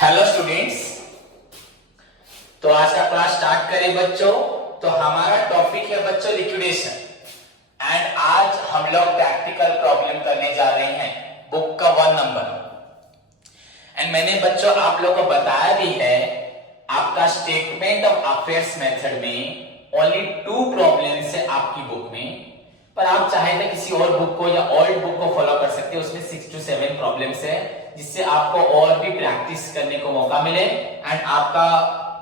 Hello students. तो आज का क्लास स्टार्ट करें बच्चों। तो हमारा टॉपिक है बच्चों लिक्विडेशन एंड आज हम लोग प्रैक्टिकल प्रॉब्लम करने जा रहे हैं बुक का 1 नंबर। एंड मैंने बच्चों आप लोगों को बताया भी है आपका स्टेटमेंट ऑफ अफेयर्स मेथड में ओनली 2 प्रॉब्लम्स है आपकी बुक में, पर आप चाहे तो किसी और बुक को या ओल्ड बुक को फॉलो कर सकते हो। उसमें 6 to 7 प्रॉब्लम्स है जिससे आपको और भी प्रैक्टिस करने को मौका मिले एंड आपका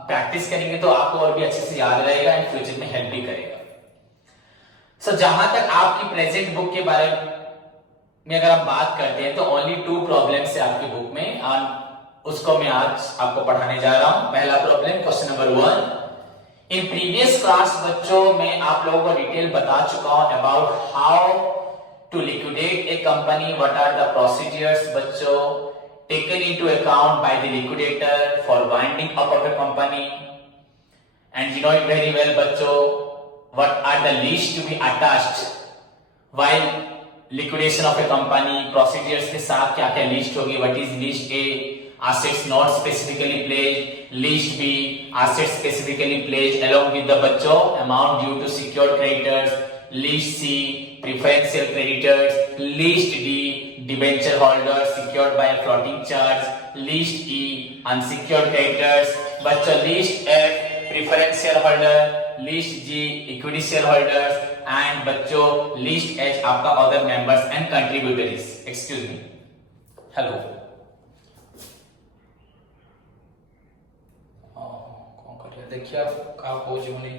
प्रैक्टिस करेंगे तो आपको और भी अच्छे से याद रहेगा एंड फ्यूचर में हेल्प भी करेगा। सो जहां तक आपकी प्रेजेंट बुक के बारे में अगर आप बात करते हैं तो ओनली 2 प्रॉब्लम्स है आपकी बुक में और उसको मैं आज आपको पढ़ाने जा रहा हूं। पहला problem question number 1। In previous class बच्चों में आप लोगों को डिटेल बता चुका हूं about how to liquidate a company, what are the procedures बच्चों taken into account by the liquidator for winding up of a company, and you know it very well बच्चों what are the leases to be attached while liquidation of a company, procedures के साथ क्या क्या list होगी। what is list A, assets not specifically pledged, list B, assets specifically pledged along with the बच्चों amount due to secured creditors, list C, preferential creditors, list D, debenture holders secured by a floating charge, list E, unsecured creditors बच्चों, list F, preferential holder, list G, equity shareholders and बच्चों list H आपका other members and contributors। excuse me, hello कौन कर रहा देखिए आप कहाँ पहुंचे होने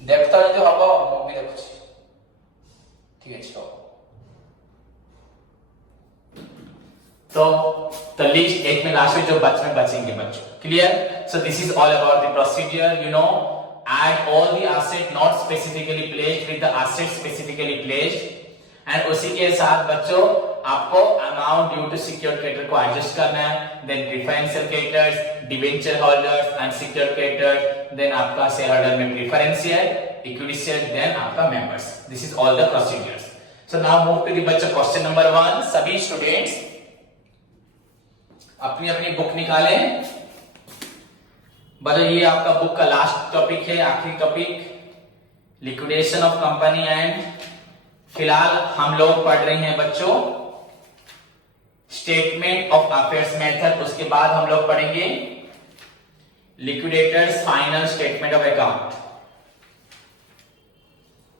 देखता है जो हवा वो भी देखो ठीक है। चलो तो लिस्ट एक में लास्ट में जो बचेंगे बच्चों clear. So this is all about the procedure you know add all the asset not specifically placed with the asset specifically placed and उसी के साथ बच्चों आपको amount due to secured creditor को एडजस्ट करना है। Then preferential creditors, debenture holders, unsecured creditors, then आपका share holder में प्रेफरेंशियल, इक्विटी शेयर, देन आपका members. This is all the procedures. So now move to the बच्चों question number 1। सभी students अपनी अपनी बुक निकालें। बच्चों ये आपका बुक का लास्ट टॉपिक है, आखिरी topic liquidation of company and फिलहाल हम लोग पढ़ रहे हैं बच्चों स्टेटमेंट ऑफ अफेयर्स मेथड। उसके बाद हम लोग पढ़ेंगे liquidators final statement of account.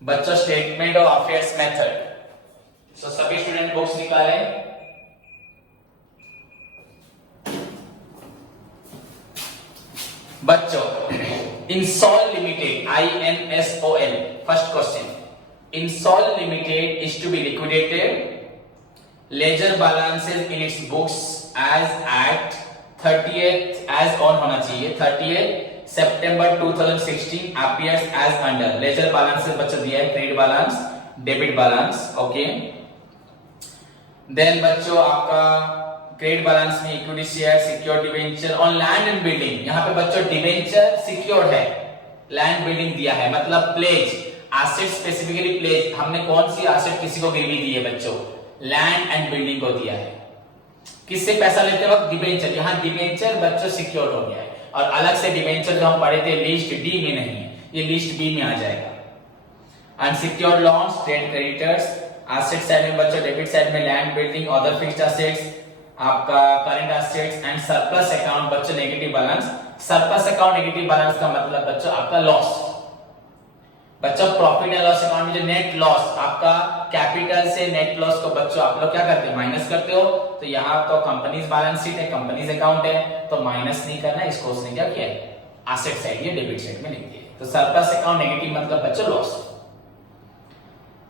बच्चों statement of affairs method. So सभी स्टूडेंट बुक्स निकालें। बच्चों Insol limited INSOL first question, Insol limited is to be liquidated, ledger balances in its books as at 30th as on होना चाहिए 30th September 2016 appears as under। Ledger balances बच्चों दिया है credit balance, debit balance, okay. Then बच्चों आपका credit balance में equity share, secured debenture on land and building. यहां पे बच्चों डिबेंचर सिक्योर्ड है, लैंड बिल्डिंग दिया है मतलब प्लेज, एसेट स्पेसिफिकली प्लेज। हमने कौन सी एसेट किसी को गिरवी दी है बच्चों, लैंड एंड बिल्डिंग को दिया है। किससे पैसा लेते वक्त, डिबेंचर। यहां डिबेंचर बच्चों सिक्योर्ड हो गया है और अलग से डिबेंचर जो हम पढ़े थे लिस्ट डी में नहीं है, ये लिस्ट बी में आ जाएगा। Unsecured loans, trade creditors, asset side में बच्चों डेबिट साइड में land building, other fixed assets, आपका current assets and surplus account बच्चों negative balance. Surplus account negative balance का मतलब बच्चों आपका लॉस। बच्चों प्रॉफिट एंड लॉस अकाउंट में जो नेट लॉस आपका कैपिटल से नेट लॉस को बच्चों आप लोग क्या करते हैं, माइनस करते हो। तो यहाँ तो कंपनीज बैलेंस शीट है, कंपनीज अकाउंट है तो माइनस नहीं करना, इसको उसने क्या किया है एसेट साइड ये डेबिट साइड में लिख दिया। तो सरप्लस अकाउंट नेगेटिव मतलब बच्चों लॉस।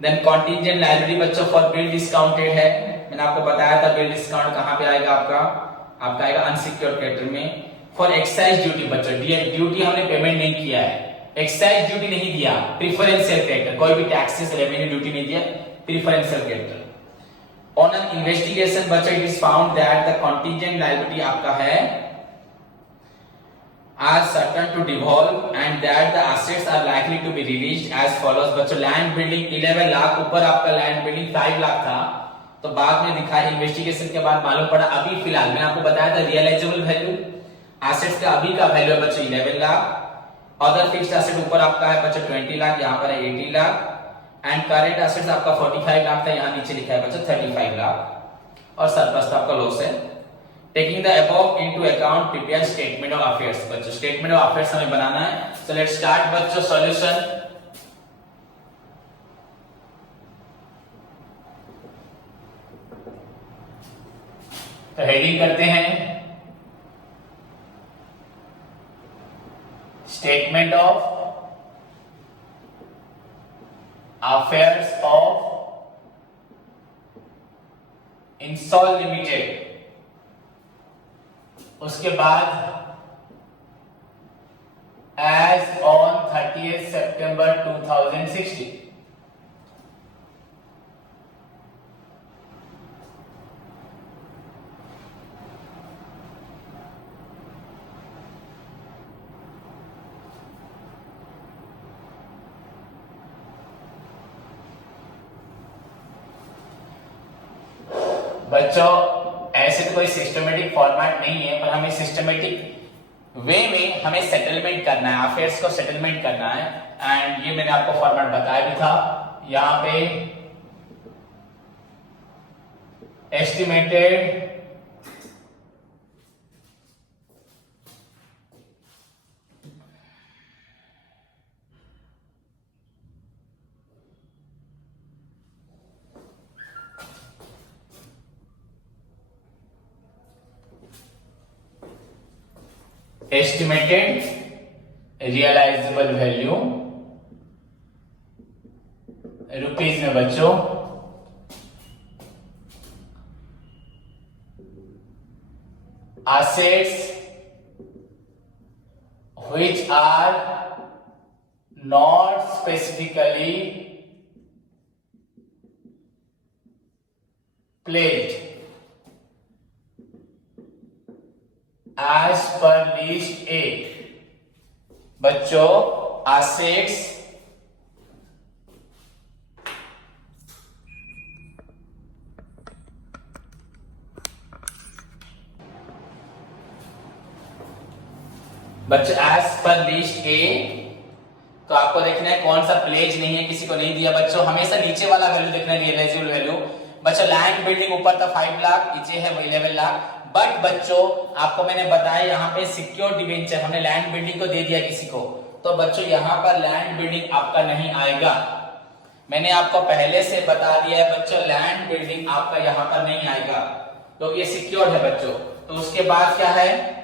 देन कॉन्टिंजेंट लायबिलिटी बच्चों फॉर बिल डिस्काउंटेड है। मैंने आपको बताया था बिल डिस्काउंट कहां पे आएगा आपका आएगा अनसिक्योर्ड क्रेडिटर में। फॉर एक्साइज ड्यूटी बच्चों ड्यूटी हमने पेमेंट नहीं किया है, एक्साइज ड्यूटी नहीं दिया, प्रेफरेंशियल क्रेडिटर कोई भी टैक्सेस रेवेन्यू ड्यूटी नहीं दिया, preferential creditor. On an investigation बच्चों it is found that the contingent liability आपका है are certain to devolve and that the assets are likely to be released as follows। बच्चों land building 11 lakh, ऊपर आपका land building 5 lakh था तो बाद में दिखा, इन्वेस्टिगेशन के बाद मालूम पड़ा। अभी फिलहाल मैंने आपको बताया था रियलाइजेबल वैल्यू एसेट्स का अभी का वैल्यू है बच्चों 11 लाख। अदर फिक्स्ड एसेट ऊपर आपका है बच्चों 20 लाख, यहाँ पर है 18 लाख एंड करेंट एसेट्स आपका 45 लाख था, यहाँ नीचे लिखा है बच्चों 35 लाख और सरप्लस आपका लॉस है। Taking the above into account prepare statement of affairs. बच्चों स्टेटमेंट ऑफ अफेयर्स हमें बनाना है। सो लेट्स स्टार्ट बच्चों सॉल्यूशन। तो हेडिंग करते हैं statement of affairs of Insol limited. उसके बाद एज ऑन 30 सितंबर 2016। बच्चों ऐसे तो कोई सिस्टमेटिक फॉर्मेट नहीं है, पर हमें सिस्टमेटिक वे में हमें सेटलमेंट करना है, अफेयर्स को सेटलमेंट करना है। एंड ये मैंने आपको फॉर्मेट बताया भी था। यहां पे एस्टिमेटेड रियलाइजेबल वैल्यू रुपीज में बच्चों assets which are not specifically pledged as per list A। बच्चों assets बच्चों एज पर लिस्ट ए, तो आपको देखना है कौन सा प्लेज नहीं है, किसी को नहीं दिया। बच्चों हमेशा नीचे वाला वैल्यू देखना है, रियलाइजेबल वैल्यू। बच्चों लैंड बिल्डिंग ऊपर था 5 लाख, नीचे है 11 लाख। बट बच्चों आपको मैंने बताया यहाँ पे सिक्योर डिवेंचर, हमने लैंड बिल्डिंग को दे दिया किसी को, तो बच्चों यहाँ पर लैंड बिल्डिंग आपका नहीं आएगा। मैंने आपको पहले से बता दिया है बच्चों, लैंड बिल्डिंग आपका यहाँ पर नहीं आएगा, तो ये सिक्योर है बच्चों। तो उसके बाद क्या है,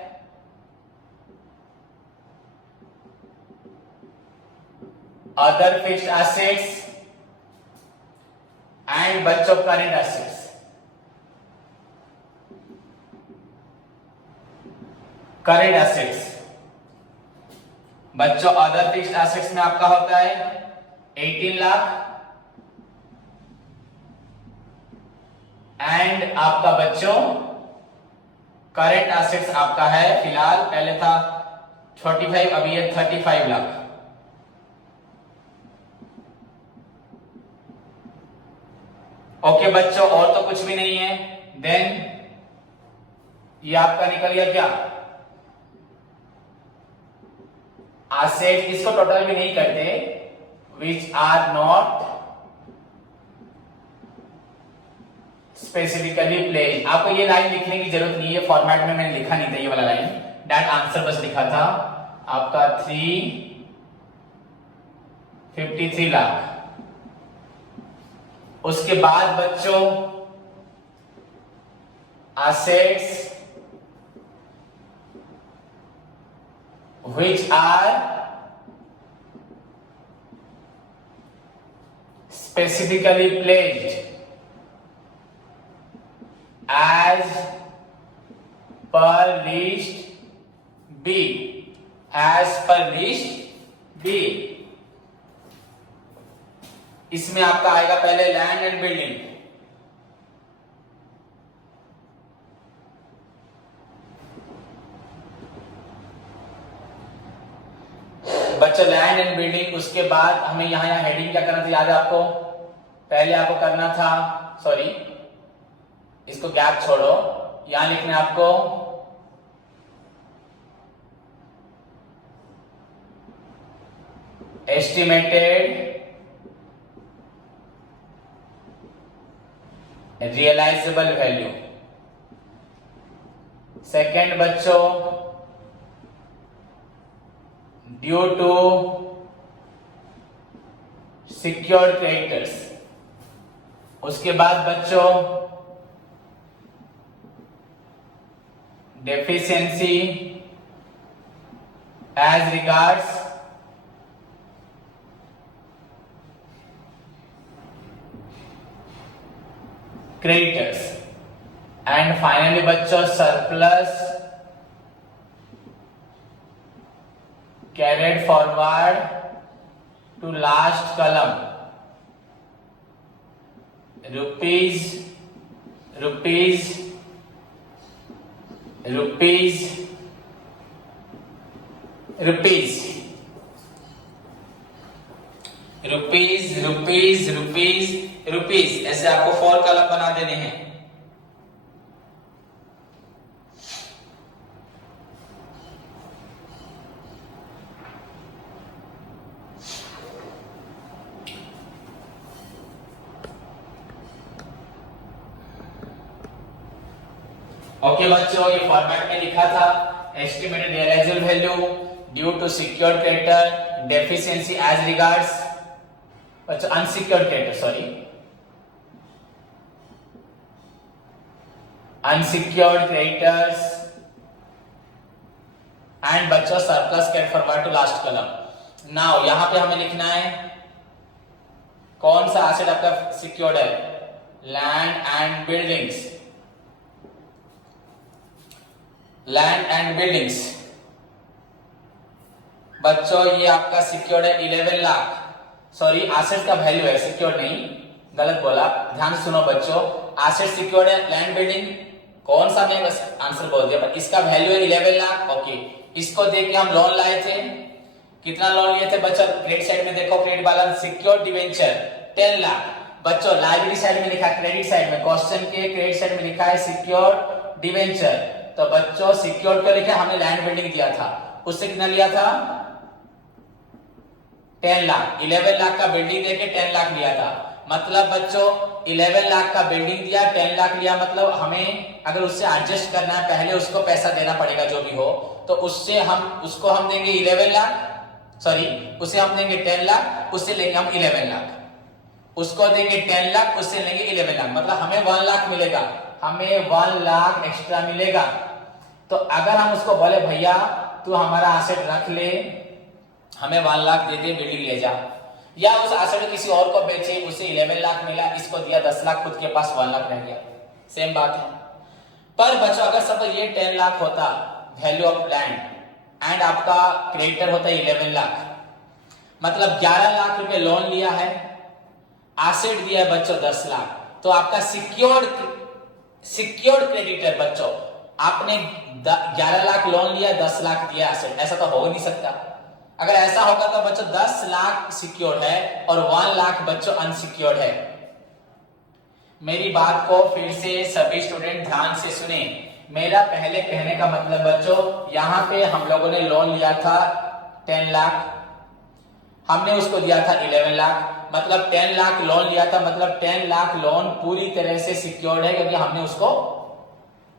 अदर फिक्स्ड एसेट्स एंड बच्चों करेंट एसेट्स। करेंट एसेट्स बच्चों अदर फिक्स्ड एसेट्स में आपका होता है 18 लाख एंड आपका बच्चों करेंट एसेट्स आपका है फिलहाल, पहले था 45, अभी है 35 लाख। ओके बच्चों, और तो कुछ भी नहीं है। देन ये आपका निकल गया क्या, एसेट, इसको टोटल भी नहीं करते, which are not specifically pledge. आपको ये लाइन लिखने की जरूरत नहीं है, फॉर्मेट में मैंने लिखा नहीं था ये वाला लाइन, डेट आंसर बस लिखा था आपका 353 लाख। उसके बाद बच्चों assets which are specifically pledged as per list B, as per list B। इसमें आपका आएगा पहले लैंड एंड बिल्डिंग, बच्चों लैंड एंड बिल्डिंग। उसके बाद हमें यहाँ हेडिंग क्या करना था, याद है आपको, पहले आपको करना था, सॉरी इसको गैप छोड़ो, यहां लिखना है आपको एस्टिमेटेड रियलाइजेबल वैल्यू। सेकेंड बच्चों, ड्यू टू सिक्योर्ड क्रेडिटर्स। उसके बाद बच्चों deficiency as regards creditors. And finally बच्चों surplus carried forward to last column rupees rupees rupees rupees rupees rupees rupees rupees, ऐसे आपको 4 कॉलम बना देने हैं। ओके बच्चों, ये फॉर्मेट में लिखा था estimated realisable value due to secured creditor, deficiency as regards बच्चों unsecured creditor, sorry unsecured creditors and बच्चों surplus carried forward to last column. Now यहां पे हमें लिखना है कौन सा एसेट आपका सिक्योर्ड है, land and buildings, land and buildings. बच्चों ये आपका सिक्योर्ड है 11 लाख, सॉरी एसेट का वैल्यू है, सिक्योर्ड नहीं, गलत बोला, ध्यान से सुनो बच्चों। एसेट सिक्योर्ड है, लैंड बिल्डिंग कौन सा, मैं बस आंसर बोल दिया, पर इसका वैल्यू है 11 लाख। ओके, इसको देख के हम लोन लाए थे, कितना लोन लिए थे बच्चों, क्रेडिट साइड में देखो, credit balance secured debenture 10 lakh. बच्चों लाइबिलिटी साइड में लिखा है, क्रेडिट साइड में, क्वेश्चन के क्रेडिट साइड में लिखा है सिक्योर्ड डिवेंचर, तो बच्चों सिक्योर्ड कर लिखा, हमने लैंड बिल्डिंग दिया था, उससे कितना लिया था 10 लाख। 11 लाख का बिल्डिंग देके 10 लाख लिया था, मतलब बच्चों 11 लाख का बिल्डिंग दिया, 10 लाख लिया, मतलब हमें अगर उससे एडजस्ट करना है पहले उसको पैसा देना पड़ेगा जो भी हो, तो उससे उसको हम देंगे 11 लाख, सॉरी उसे हम देंगे 10 लाख, उससे लेंगे हम 11 लाख, उसको देंगे 10 लाख, उससे लेंगे 11 लाख, मतलब हमें 1 लाख मिलेगा, हमें 1 लाख एक्स्ट्रा मिलेगा। तो अगर हम उसको बोले भैया तू हमारा एसेट रख ले, हमें 1 लाख दे दे, बिल्डिंग ले जा, या उस एसेट किसी और को बेचे, उसे 11 लाख मिला, इसको दिया 10 लाख, खुद के पास 1 लाख रह गया, सेम बात है। पर बच्चों अगर सपोज ये 10 लाख होता वैल्यू ऑफ लैंड एंड आपका क्रेडिटर होता 11 लाख, मतलब 11 लाख रुपए लोन लिया है, एसेट दिया है बच्चों 10 लाख, तो आपका सिक्योर्ड क्रेडिटर बच्चों, आपने 11 लाख लोन लिया, 10 लाख दिया एसेट, ऐसा तो हो नहीं सकता। अगर ऐसा होगा तो बच्चों 10 लाख सिक्योर्ड है और 1 लाख बच्चों अनसिक्योर्ड है। मेरी बात को फिर से सभी स्टूडेंट ध्यान से सुने, मेरा पहले कहने का मतलब बच्चों, यहां पे हम लोगों ने लोन लिया था 10 लाख, हमने उसको दिया था 11 लाख, मतलब 10 लाख लोन लिया था, मतलब 10 लाख लोन पूरी तरह से सिक्योर्ड है, क्योंकि हमने उसको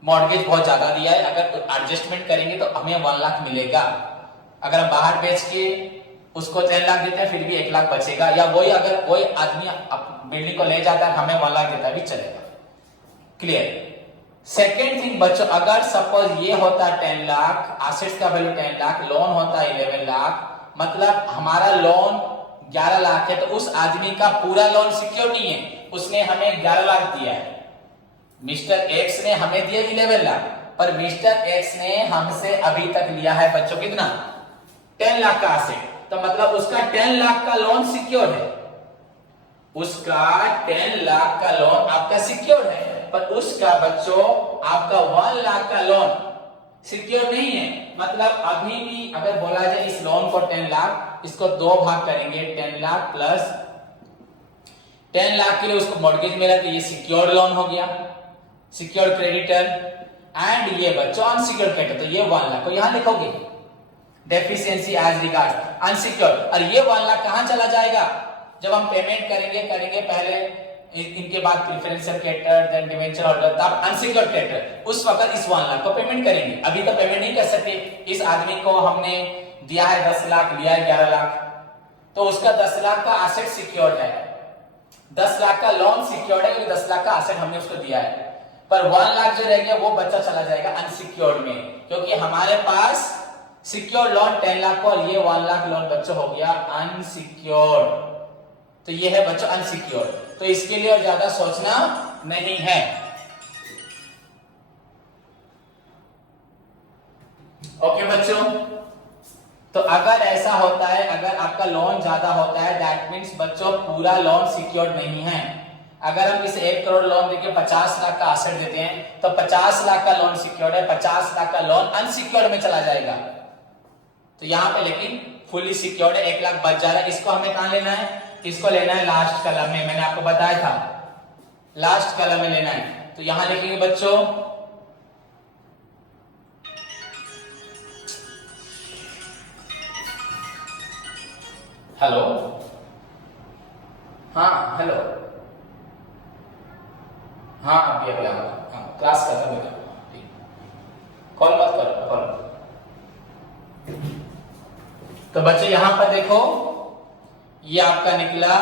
मॉर्गेज बहुत ज्यादा दिया है, अगर एडजस्टमेंट करेंगे तो हमें 1 लाख मिलेगा। अगर हम बाहर बेच के उसको 10 लाख देते हैं फिर भी 1 लाख बचेगा, या वही अगर कोई आदमी बिल्डिंग को ले जाता है हमें 1 लाख देता है भी चलेगा। क्लियर। सेकेंड थिंग बच्चों, अगर सपोज ये होता 10 लाख, एसेट्स का वैल्यू 10 लाख, लोन होता 11 लाख, मतलब हमारा लोन 11 लाख है, तो उस आदमी का पूरा लोन सिक्योर नहीं है, उसने हमें 11 लाख दिया है, मिस्टर एक्स ने हमें दिया 11 लाख, पर मिस्टर एक्स ने हमसे अभी तक लिया है बच्चों कितना 10 लाख का एसेट, तो मतलब उसका 10 लाख का लोन सिक्योर है, उसका 10 लाख का लोन आपका सिक्योर है, पर उसका बच्चों आपका 1 लाख का लोन सिक्योर नहीं है। मतलब अभी भी अगर बोला जाए इस लोन को 10 लाख, इसको 2 भाग करेंगे, 10 लाख प्लस 10 लाख के लिए उसको मॉर्गेज मिला तो ये सिक्योर लोन हो गया, सिक्योर्ड क्रेडिटर, एंड ये बच्चों अनसिक्योर्ड क्रेडिटर, तो ये 1 लाख को यहां लिखोगे, डेफिशिएंसी एज रिगार्ड अनसिक्योर्ड। और ये 1 लाख कहां चला जाएगा, जब हम पेमेंट करेंगे पहले इनके बाद preferential creditor, then debenture holder, तब अनसिक्योर्ड क्रेडिटर, उस वक्त इस 1 लाख को पेमेंट करेंगे। अभी तो पेमेंट नहीं कर सकते। इस आदमी को हमने दिया है 10 लाख, लिया है 11 लाख, तो उसका 10 लाख का एसेट सिक्योर्ड है, 10 लाख का लोन सिक्योर्ड है, क्योंकि 10 लाख का एसेट हमने उसको दिया है। पर 1 लाख जो रह गया वो बच्चा चला जाएगा अनसिक्योर्ड में, क्योंकि हमारे पास सिक्योर्ड लोन 10 लाख को, और ये 1 लाख लोन बच्चों हो गया अनसिक्योर्ड। तो ये है बच्चों अनसिक्योर्ड, तो इसके लिए और ज्यादा सोचना नहीं है। ओके बच्चों, तो अगर ऐसा होता है, अगर आपका लोन ज्यादा होता है, दैट मीन्स बच्चों पूरा लोन सिक्योर्ड नहीं है। अगर हम इसे 1 करोड़ लोन देके 50 लाख का एसेट देते हैं, तो 50 लाख का लोन सिक्योर्ड है, 50 लाख का लोन अनसिक्योर्ड में चला जाएगा। तो यहां पे लेकिन फुली सिक्योर्ड है, 1 लाख बच जा रहा है। इसको हमें कहां लेना है, इसको लेना है लास्ट कलम में, मैंने आपको बताया था लास्ट कलम में लेना है। तो यहां लिखेंगे बच्चों हेलो, हाँ हेलो, हाँ अभी अभी हाँ क्लास कर रहा हूँ, कॉल मत करो कॉल। तो बच्चे यहां पर देखो, ये आपका निकला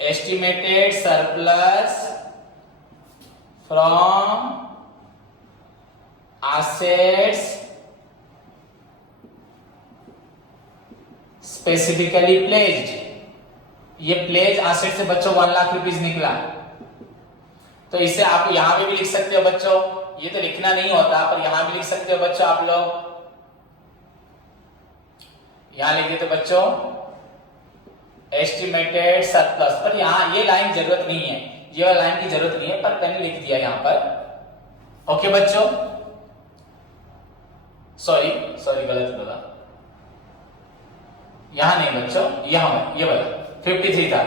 estimated surplus from assets specifically pledged. ये प्लेज एसेट से बच्चों 1 लाख रुपीस निकला। तो इसे आप यहां पे भी लिख सकते हो बच्चों, ये तो लिखना नहीं होता, पर यहां भी लिख सकते हो बच्चों आप लोग। यहां लिख देते बच्चों एस्टिमेटेड सरप्लस, पर यहां ये लाइन जरूरत नहीं है, ये वाला लाइन की जरूरत नहीं है, पर मैंने लिख दिया यहां पर। ओके बच्चों, सॉरी गलत बोला, यहां नहीं बच्चों, यहां ये वाला 53 था,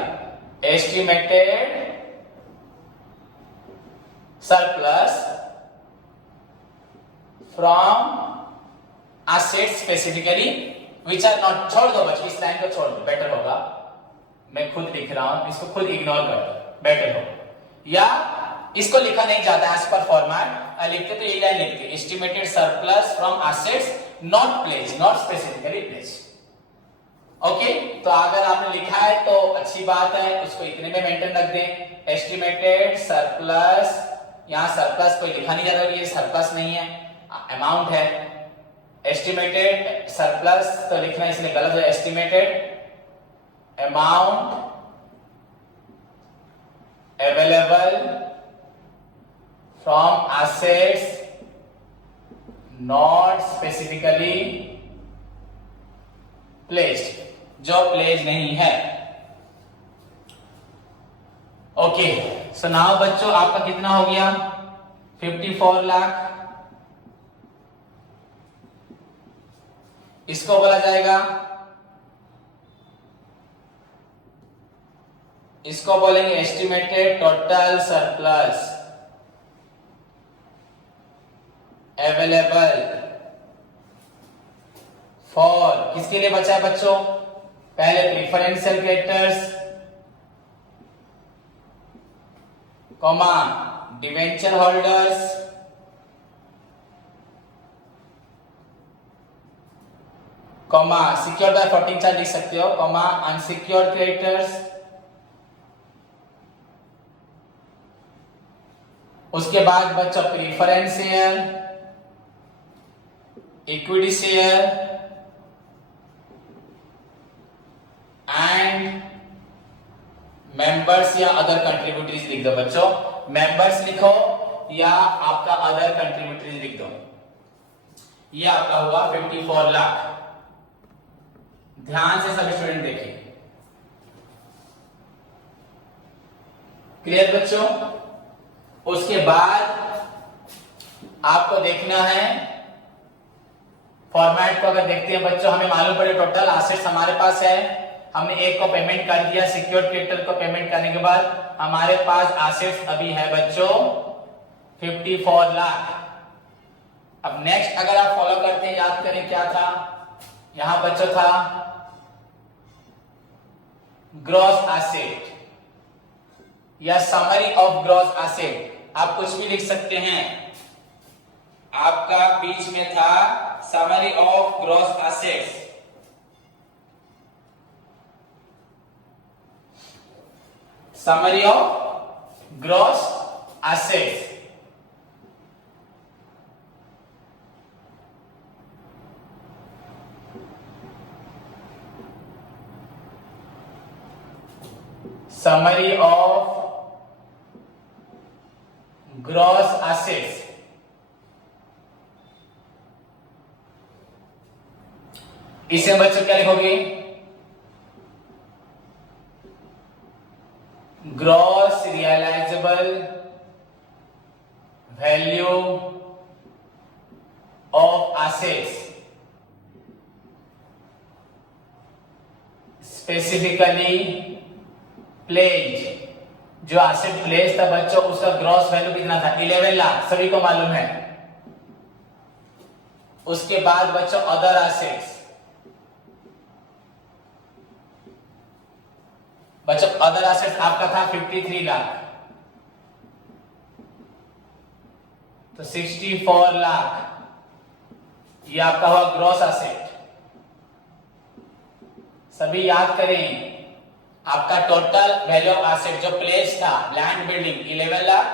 estimated surplus from asset specifically which are not, छोड़ दो बच्चों, इस लाइन को छोड़ दो, बेटर होगा, मैं खुद लिख रहा हूं, इसको खुद इग्नोर कर दो, बेटर हो। या इसको लिखा नहीं जाता एज पर फॉर्मेट, लिखते तो यही लाइन लिखते, estimated surplus from assets not pledge, not specifically pledge. Okay, तो अगर आपने लिखा है तो अच्छी बात है, उसको इतने में मेंटेन रख दें, एस्टिमेटेड सरप्लस, यहां सरप्लस कोई लिखा नहीं जा रहा, ये सरप्लस नहीं है, अमाउंट है। एस्टिमेटेड सरप्लस तो लिखना इसलिए गलत है, estimated amount available from assets not specifically placed, जो प्लेज नहीं है। ओके, सो नाउ बच्चों आपका कितना हो गया, 54 लाख। इसको बोला जाएगा, इसको बोलेंगे estimated total surplus available for, किसके लिए बचा है बच्चों, पहले preferential creditors, comma debenture holders, comma secured by 14 charge लिख सकते हो, कॉमा अनसिक्योर्ड क्रेडिटर्स, उसके बाद बच्चों preference share, equity share and members या अदर कंट्रीब्यूटरीज लिख दो बच्चों, मेंबर्स लिखो या आपका अदर कंट्रीब्यूटरीज लिख दो। ये आपका हुआ 54 लाख। ध्यान से सभी स्टूडेंट देखिए, क्लियर बच्चों। उसके बाद आपको देखना है फॉर्मेट को, अगर देखते हैं बच्चों, हमें मालूम पड़े टोटल एसेट्स हमारे पास है, हमने एक को पेमेंट कर दिया, सिक्योर्ड क्रेडिटर को पेमेंट करने के बाद हमारे पास एसेट्स अभी है बच्चों 54 लाख। अब नेक्स्ट अगर आप फॉलो करते हैं, याद करें क्या था यहां बच्चों, था ग्रॉस एसेट या समरी ऑफ ग्रॉस एसेट, आप कुछ भी लिख सकते हैं। आपका बीच में था summary of gross assets, summary of gross assets. Summary of gross assets, इसे बच्चों क्या लिखोगे, gross realisable value of assets, specifically pledge. जो एसेट प्लेज था बच्चों उसका ग्रॉस वैल्यू कितना था, 11 लाख, सभी को मालूम है। उसके बाद बच्चों अदर एसेट्स, बच्चों अदर एसेट्स आपका था 53 लाख, तो 64 लाख ये आपका हुआ ग्रॉस एसेट। सभी याद करें, आपका टोटल वैल्यू ऑफ एसेट जो प्लेस था land building 11 lakh,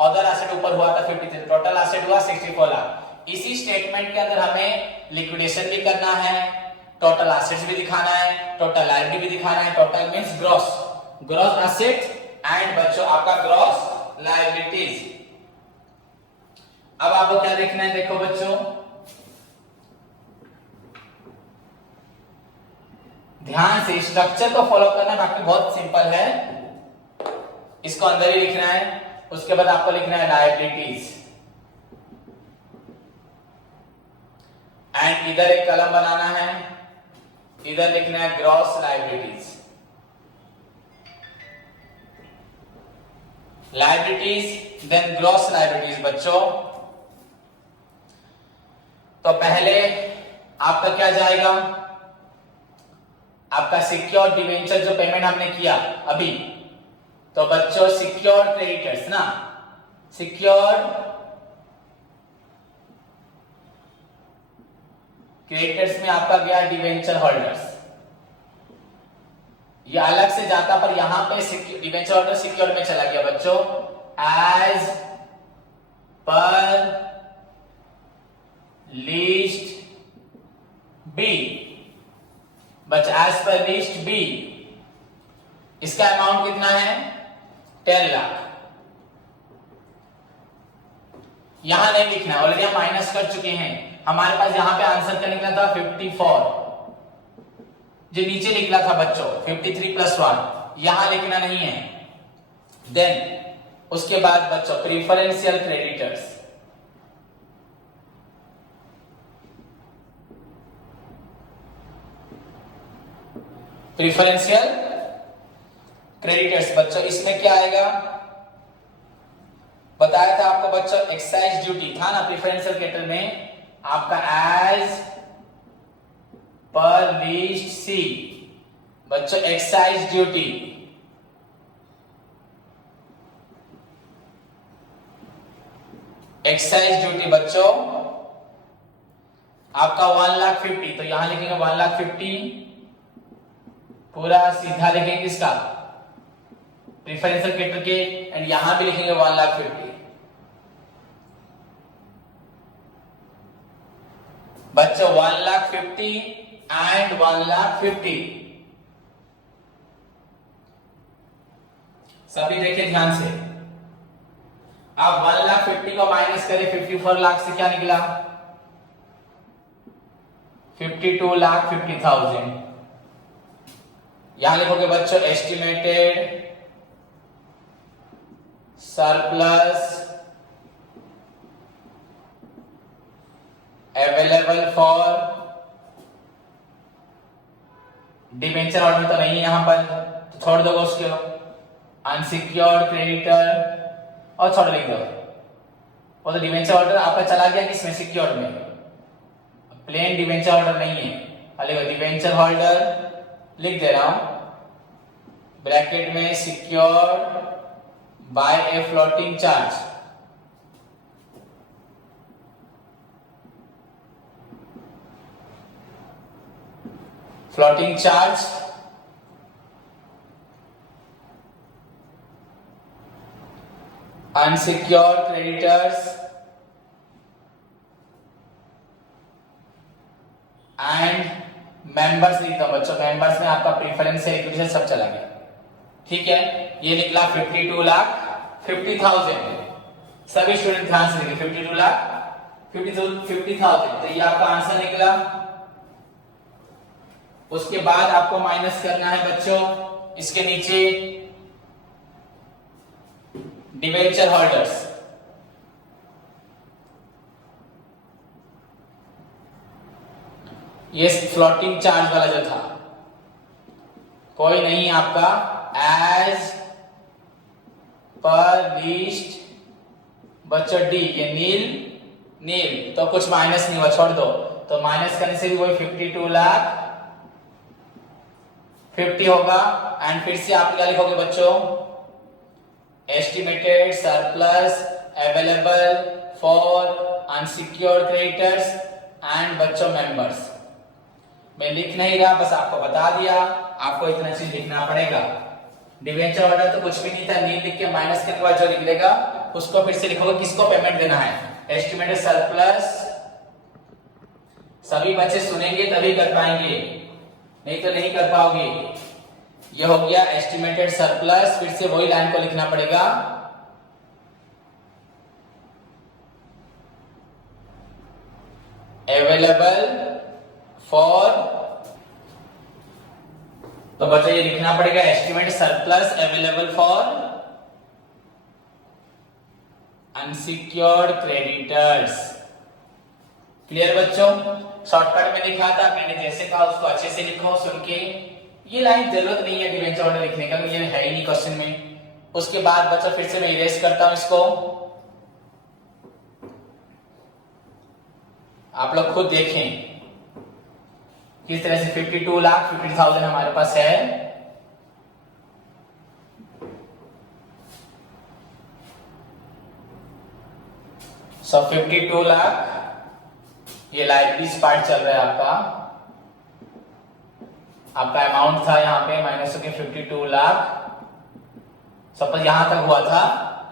other asset ऊपर हुआ था 53, टोटल एसेट हुआ 64 लाख। इसी स्टेटमेंट के अंदर हमें लिक्विडेशन भी करना है, टोटल एसेट्स भी दिखाना है, टोटल लायबिलिटी भी दिखाना है। Total means gross, gross asset and बच्चों आपका ग्रॉस लायबिलिटीज। अब आपको क्या देखना है, देखो बच्चों ध्यान से स्ट्रक्चर को फॉलो करना, बाकी बहुत सिंपल है, इसको अंदर ही लिखना है। उसके बाद आपको लिखना है लायबिलिटीज, एंड इधर एक कलम बनाना है, इधर लिखना है gross liabilities. Liabilities then gross liabilities बच्चों। तो पहले आपका क्या जाएगा, आपका सिक्योर डिवेंचर जो पेमेंट हमने किया अभी, तो बच्चों सिक्योर क्रेडिटर्स ना, सिक्योर क्रेडिटर्स में आपका गया डिवेंचर होल्डर्स, ये अलग से जाता पर यहां पे डिवेंचर होल्डर सिक्योर में चला गया बच्चों। एज पर लिस्ट बी, बच्चा एज पर लिस्ट बी, इसका अमाउंट कितना है 10 लाख। यहां नहीं लिखना, ऑलरेडी हम माइनस कर चुके हैं, हमारे पास यहां पे आंसर क्या निकला था 54, जो नीचे निकला था बच्चों 53 प्लस 1, यहां लिखना नहीं है। देन उसके बाद बच्चों प्रीफरेंशियल क्रेडिटर्स, प्रीफरेंशियल क्रेडिटर्स बच्चों, इसमें क्या आएगा बताया था आपको बच्चों, एक्साइज ड्यूटी था ना प्रीफरेंशियल क्रेडिटर में, आपका एज पर लिस्ट सी बच्चों एक्साइज ड्यूटी, एक्साइज ड्यूटी बच्चों आपका 1,50,000, तो यहां लिखेंगे 1,50,000, पूरा सीधा लिखेंगे किसका प्रीफरेंशियल क्रेडिटर के, एंड यहां भी लिखेंगे 1,50,000 बच्चों, 1,50,000 एंड 1,50,000। सभी देखिए ध्यान से, आप 1,50,000 को माइनस करें 54 लाख से, क्या निकला 52,50,000। यहां लिखोगे बच्चों estimated surplus available for debenture holder तो नहीं है यहाँ पर, तो छोड़ दो उसको, अनसिक्योर्ड क्रेडिटर और छोड़ लिख दो। वो तो डिवेंचर होल्डर आपका चला गया किसमें, सिक्योर्ड में, प्लेन डिवेंचर होल्डर नहीं है। डिवेंचर होल्डर लिख दे रहा हूं ब्रैकेट में, secured by a floating charge, floating charge unsecured creditors and members लिख दो बच्चों। मेंबर्स में आपका प्रीफरेंस है, इक्विटी सब चला गया, ठीक है। ये निकला 52,50,000। सभी स्टूडेंट ध्यान से लिखिए, 52,50,000, तो ये आपका आंसर निकला। उसके बाद आपको माइनस करना है बच्चों इसके नीचे डिवेंचर होल्डर्स, ये फ्लोटिंग चार्ज वाला जो था, कोई नहीं आपका एज पर लिस्ट बच्चों डी, ये नील तो कुछ माइनस नहीं हुआ, छोड़ दो। तो माइनस करने से भी वही 52,50,000 होगा। एंड फिर से आप क्या लिखोगे बच्चों, estimated surplus available for unsecured creditors and बच्चों मेंबर्स। मैं लिख नहीं रहा, बस आपको बता दिया, आपको इतना चीज लिखना पड़ेगा। डिवेंचर ऑर्डर तो कुछ भी नहीं था, नील लिख के माइनस करने के बाद जो निकलेगा उसको फिर से लिखोगे, किसको पेमेंट देना है, एस्टिमेटेड सरप्लस। सभी बच्चे सुनेंगे तभी कर पाएंगे, नहीं तो नहीं कर पाओगे। ये हो गया एस्टिमेटेड सरप्लस, फिर से वही लाइन को लिखना पड़ेगा, अवेलेबल फॉर, तो बच्चों ये लिखना पड़ेगा estimated surplus available for unsecured creditors. Clear बच्चों, शॉर्टकट में लिखा था, मैंने जैसे कहा उसको अच्छे से लिखो सुन के। ये लाइन जरूरत नहीं है डिवेंचर ऑर्डर लिखने का, ये है ही नहीं क्वेश्चन में। उसके बाद बच्चों फिर से मैं इरेज करता हूं इसको, आप लोग खुद देखें किस तरह से 52,50,000 हमारे पास है। सो 52 लाख ये लाइबिलिटीज पार्ट चल रहा है आपका अमाउंट था यहाँ पे माइनस होके 52 लाख। सपोज यहां तक हुआ था,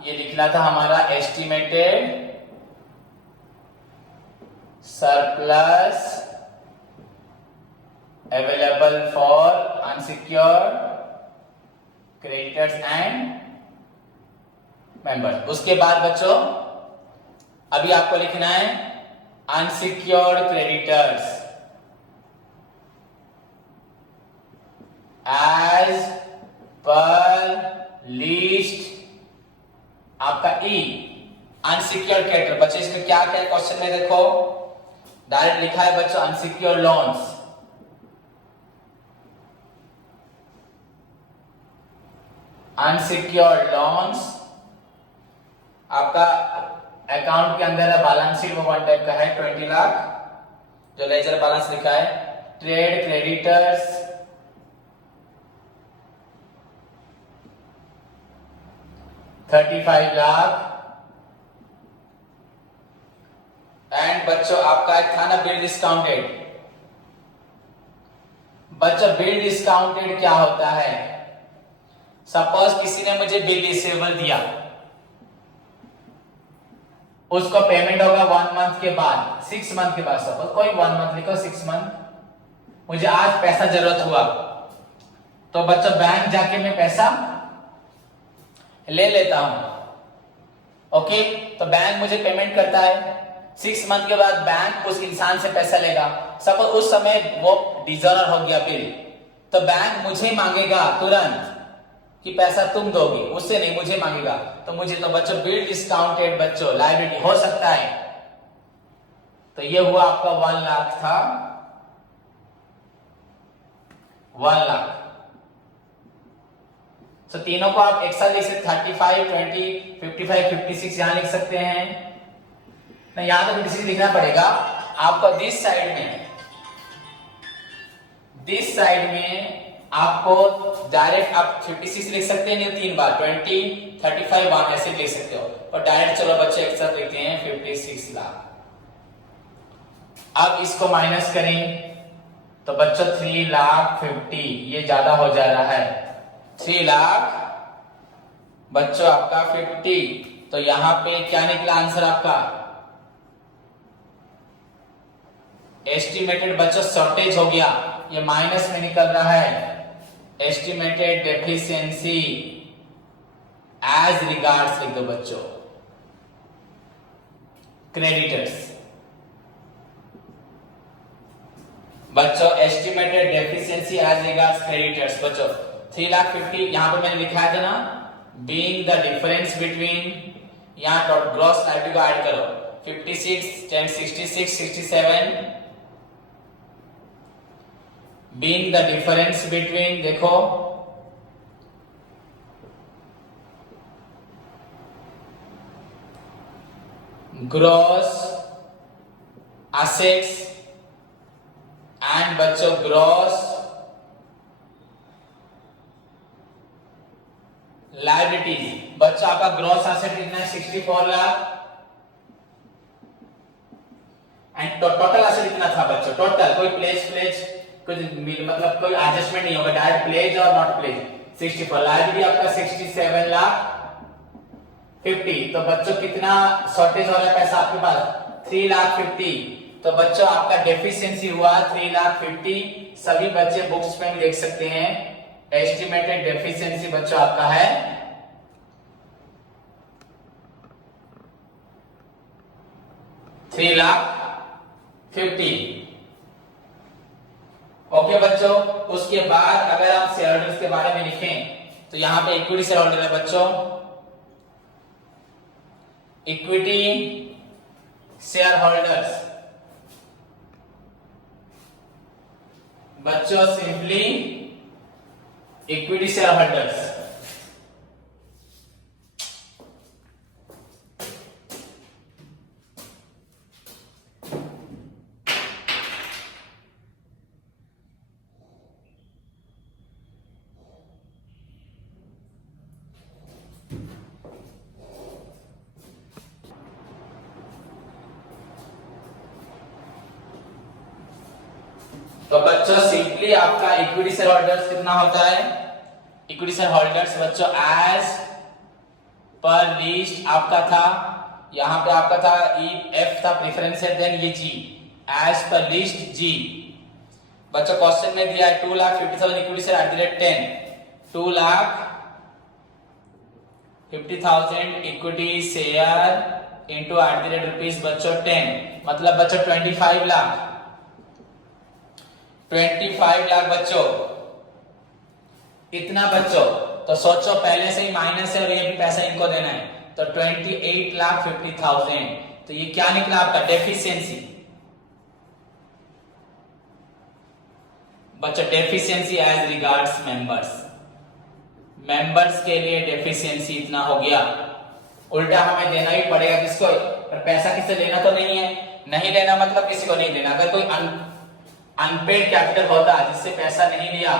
ये लिखना था हमारा estimated surplus available for unsecured creditors and members. उसके बाद बच्चों अभी आपको लिखना है unsecured creditors as per list आपका ई अनसिक्योर्ड क्रेडिटर। बच्चे इसमें क्या क्या क्वेश्चन में देखो, डायरेक्ट लिखा है बच्चों अनसिक्योर्ड लोन्स, अनसिक्योर्ड लोन्स आपका अकाउंट के अंदर है, बैलेंस शीट वो वन टाइप का है 20 लाख जो लेजर बैलेंस लिखा है। Trade creditors 35 lakh. एंड बच्चों आपका एक था ना बिल डिस्काउंटेड। बच्चों बिल डिस्काउंटेड क्या होता है, सपोज किसी ने मुझे बिल रिसीवेबल दिया, उसको पेमेंट होगा 1 मंथ के बाद, 6 मंथ के बाद, सपोज कोई 1 मंथ लिखो, 6 मंथ। मुझे आज पैसा जरूरत हुआ तो बच्चों बैंक जाके मैं पैसा ले लेता हूं, ओके। तो बैंक मुझे पेमेंट करता है, 6 मंथ के बाद बैंक उस इंसान से पैसा लेगा। सपोज उस समय वो डिजर्नर हो गया बिल, तो बैंक मुझे मांगेगा तुरंत कि पैसा तुम दोगे, उससे नहीं मुझे मांगेगा। तो मुझे तो बच्चों बिल डिस्काउंटेड बच्चों लायबिलिटी हो सकता है। तो ये हुआ आपका 1 लाख था 1 लाख। तो तीनों को आप एक साथ लिख सकते 35, 20, 55, 56 यहां लिख सकते हैं। नहीं, यहां तो 56 लिखना पड़ेगा आपको। दिस साइड में आपको डायरेक्ट आप 56 लिख सकते हैं, नहीं 3 बार 20, 35, 1 ऐसे लिख सकते हो। और डायरेक्ट चलो बच्चे एक साथ लिखते हैं 56 लाख। अब इसको माइनस करें तो बच्चों 3 लाख 50, ये ज्यादा हो जा रहा है। 3 लाख बच्चों आपका 50, तो यहां पे क्या निकला आंसर आपका? एस्टिमेटेड बच्चों शॉर्टेज हो गया, ये माइनस में निकल रहा है। एस्टिमेटेड डेफिशिएंसी एज रिगार्ड्स लिख दो बच्चों, क्रेडिटर्स। बच्चों estimated deficiency as regards creditors बच्चों 3 लाख 50, यहां पे मैंने लिखा था ना, बीइंग द डिफरेंस बिटवीन, यहां ग्रॉस लायबिलिटी को ऐड करो 56, 10, 66, 67, बीइंग द डिफरेंस बिटवीन, देखो ग्रॉस एसेट्स एंड बच्चों ग्रॉस लायबिलिटीज। बच्चों आपका ग्रॉस एसेट कितना है? 64 लाख। एंड टोटल एसेट कितना था बच्चों? टोटल कोई प्लेज कुछ मतलब कोई एडजस्टमेंट नहीं होगा, डायरेक्ट प्लेज और नॉट प्लेज। 64 लायबिलिटी आपका 67 लाख 50। तो बच्चों कितना शॉर्टेज हो रहा है पैसा आपके पास? 3 लाख 50। तो बच्चों आपका डेफिशिएंसी हुआ 3 लाख 50। सभी बच्चे बुक्स में भी देख सकते हैं। एस्टिमेटेड डेफिशिएंसी बच्चों आपका है 3 लाख 50। ओके बच्चों, उसके बाद अगर आप शेयर होल्डर्स के बारे में लिखें तो यहां पे इक्विटी शेयर होल्डर है बच्चों, इक्विटी शेयर होल्डर्स बच्चों, सिंपली इक्विटी शेयर होल्डर्स। तो बच्चों सिंपली आपका इक्विटी शेयर होल्डर्स कितना होता है? इक्विटी शेयर होल्डर्स बच्चों एज पर लिस्ट आपका था, यहां पे आपका था एफ था प्रेफरेंस है, देन ये जी एज पर लिस्ट जी। बच्चों क्वेश्चन में दिया है 2,50,000 equity share at the rate 10, 2,50,000 equity share into at the rate rupees बच्चों 10, मतलब बच्चों 25 लाख। 25 लाख बच्चों इतना बच्चों, तो सोचो पहले से ही माइनस है और ये भी पैसा इनको देना है, तो 28,50,000। तो ये क्या निकला आपका? डेफिशिएंसी बच्चों, deficiency as regards members. Members के लिए डेफिशिएंसी इतना हो गया। उल्टा हमें देना ही पड़ेगा किसको? पर पैसा किससे लेना तो नहीं है, नहीं लेना मतलब किसी को नहीं देना। अगर कोई अनपेड कैपिटल होता है जिससे पैसा नहीं लिया,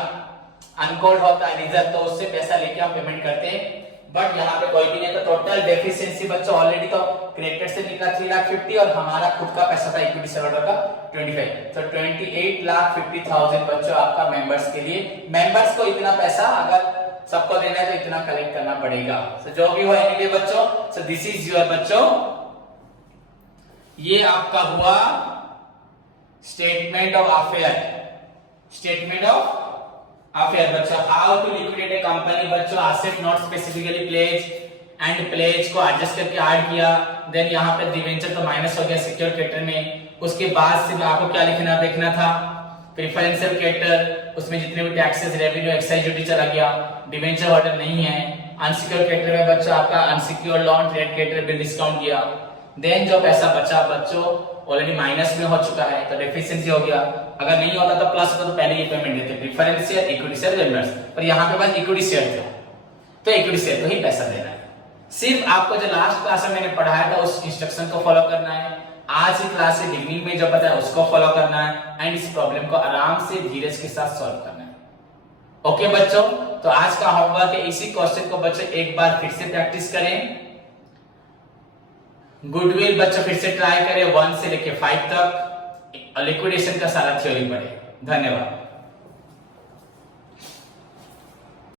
अनकोल्ड होता है रिजर्व, तो उससे पैसा लेके हम पेमेंट करते हैं। बट यहाँ पे कोई भी नहीं, तो टोटल डेफिशिएंसी बच्चों ऑलरेडी तो क्रेडिटर से निकला 3,50,000 और हमारा खुद का पैसा था इक्विटी शेयर होल्डर का 25, तो 28,50,000 बच्चों आपका मेंबर्स के लिए। मेंबर्स को इतना पैसा अगर सबको देना है तो इतना कलेक्ट करना पड़ेगा। तो जो भी हो एनीवे बच्चों, सो दिस इज योर बच्चों, ये आपका हुआ statement of affair. Statement of affair बच्चों, how to liquidate a company बच्चों, asset not specifically pledge and pledge को एडजस्ट करके ऐड किया। देन यहाँ पे डिवेंचर तो माइनस हो गया सिक्योर क्रेडिटर में। उसके बाद सिर्फ आपको क्या लिखना देखना था? प्रेफरेंशियल क्रेडिटर, उसमें जितने भी टैक्सेस रेवेन्यू एक्साइज ड्यूटी चला गया। डिवेंचर ऑर्डर नहीं है। अनसिक्योर क्रेडिटर में बच्चों आपका unsecure loan trade creditor bill discount किया। देन जो पैसा बचा बच्चों ऑलरेडी माइनस में हो चुका है तो डेफिशिएंसी हो गया, अगर नहीं होता तो प्लस होता तो पहले ये पेमेंट देते, प्रेफरेंस शेयर, इक्विटी शेयर, वेलमेंट्स, पर यहाँ पे बस इक्विटी शेयर था तो इक्विटी शेयर को ही पैसा देना है। सिर्फ आपको जो लास्ट क्लास में मैंने पढ़ाया था उस इंस्ट्रक्शन को फॉलो करना है, आज की क्लास से बिगनिंग में जो बताया उसको फॉलो करना है एंड इस प्रॉब्लम को आराम से धीरज के साथ सॉल्व करना है। ओके बच्चों, तो आज का होमवर्क है, इसी क्वेश्चन को बच्चों एक बार फिर से प्रैक्टिस करें। गुडविल बच्चों फिर से ट्राई करें 1 से लेके 5 तक, लिक्विडेशन का सारा थ्योरी पढ़े। धन्यवाद।